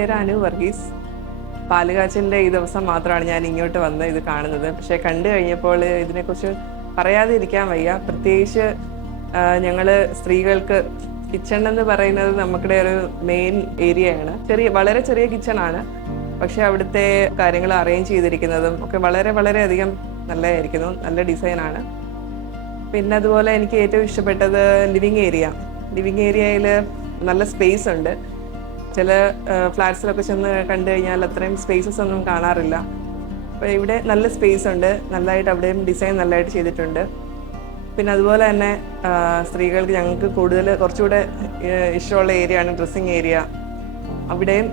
പേര് അനു വർഗീസ്. പാലുകാച്ചലിൻ്റെ ഈ ദിവസം മാത്രമാണ് ഞാൻ ഇങ്ങോട്ട് വന്ന് ഇത് കാണുന്നത്. പക്ഷേ കണ്ടു കഴിഞ്ഞപ്പോൾ ഇതിനെക്കുറിച്ച് പറയാതെ ഇരിക്കാൻ വയ്യ. പ്രത്യേകിച്ച് ഞങ്ങൾ സ്ത്രീകൾക്ക് കിച്ചൺ എന്ന് പറയുന്നത് നമ്മുടെ ഒരു മെയിൻ ഏരിയയാണ്. വളരെ ചെറിയ കിച്ചണാണ്, പക്ഷേ അവിടുത്തെ കാര്യങ്ങൾ അറേഞ്ച് ചെയ്തിരിക്കുന്നതും ഒക്കെ വളരെയധികം നല്ലതായിരിക്കുന്നു. നല്ല ഡിസൈനാണ്. പിന്നെ അതുപോലെ എനിക്ക് ഏറ്റവും ഇഷ്ടപ്പെട്ടത് ലിവിങ് ഏരിയയിൽ നല്ല സ്പേസ് ഉണ്ട്. ചില ഫ്ലാറ്റ്സിലൊക്കെ ചെന്ന് കണ്ടു കഴിഞ്ഞാൽ അത്രയും സ്പേസസ് ഒന്നും കാണാറില്ല. അപ്പോൾ ഇവിടെ നല്ല സ്പേസ് ഉണ്ട്. നല്ലതായിട്ട് അവിടെയും ഡിസൈൻ നല്ലതായിട്ട് ചെയ്തിട്ടുണ്ട്. പിന്നെ അതുപോലെ തന്നെ സ്ത്രീകൾക്ക് ഞങ്ങൾക്ക് കുറച്ചുകൂടെ ഇഷ്ടമുള്ള ഏരിയയാണ് ഡ്രസ്സിങ് ഏരിയ. അവിടെയും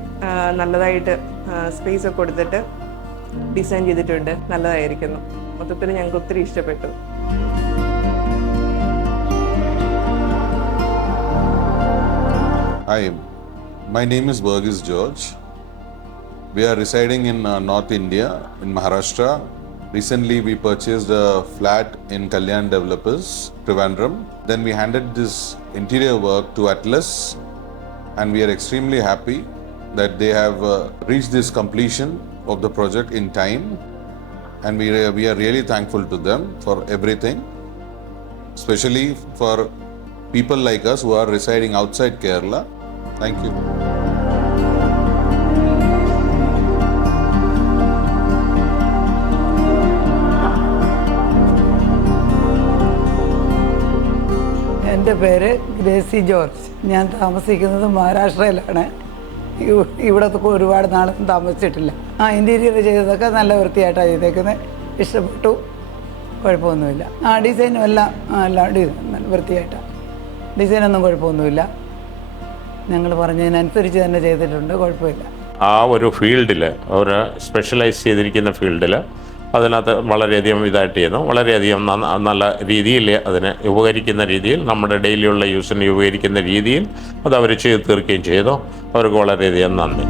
നല്ലതായിട്ട് സ്പേസ് ഒക്കെ കൊടുത്തിട്ട് ഡിസൈൻ ചെയ്തിട്ടുണ്ട്. നല്ലതായിരിക്കുന്നു. മൊത്തത്തിൽ ഞങ്ങൾക്ക് ഒത്തിരി ഇഷ്ടപ്പെട്ടു. Hi, my name is Burgess George. We are residing in North India, in Maharashtra. Recently, we purchased a flat in Kalyan Developers, Trivandrum. Then we handed this interior work to Atlas, and we are extremely happy that they have reached this completion of the project in time. And we are really thankful to them for everything, especially for people like us who are residing outside Kerala. Thank you. എൻ്റെ പേര് Gracy George. ഞാൻ താമസിക്കുന്നത് മഹാരാഷ്ട്രയിലാണ്. ഇവിടെ ഒരുപാട് നാളൊന്നും താമസിച്ചിട്ടില്ല. Interior ചെയ്തതൊക്കെ നല്ല വൃത്തിയായിട്ടാണ് ചെയ്തേക്കുന്നത്. ഇഷ്ടപ്പെട്ടു. കുഴപ്പമൊന്നുമില്ല. ഡിസൈനും എല്ലാം നല്ല വൃത്തിയായിട്ടാണ്. ഡിസൈനൊന്നും കുഴപ്പമൊന്നുമില്ല. ഞങ്ങൾ പറഞ്ഞതിനനുസരിച്ച് തന്നെ ചെയ്തിട്ടുണ്ട്. കുഴപ്പമില്ല. ആ ഒരു ഫീൽഡിൽ ഒരു സ്പെഷ്യലൈസ് ചെയ്തിരിക്കുന്ന ഫീൽഡിൽ അതിനകത്ത് വളരെയധികം ഇതായിട്ട് ചെയ്യുന്നു. വളരെയധികം നല്ല രീതിയിൽ അതിനെ ഉപകരിക്കുന്ന രീതിയിൽ, നമ്മുടെ ഡെയിലിയുള്ള യൂസിന് ഉപകരിക്കുന്ന രീതിയിൽ അത് അവർ ചെയ്ത് തീർക്കുകയും ചെയ്തു. അവർക്ക് വളരെയധികം നന്ദി.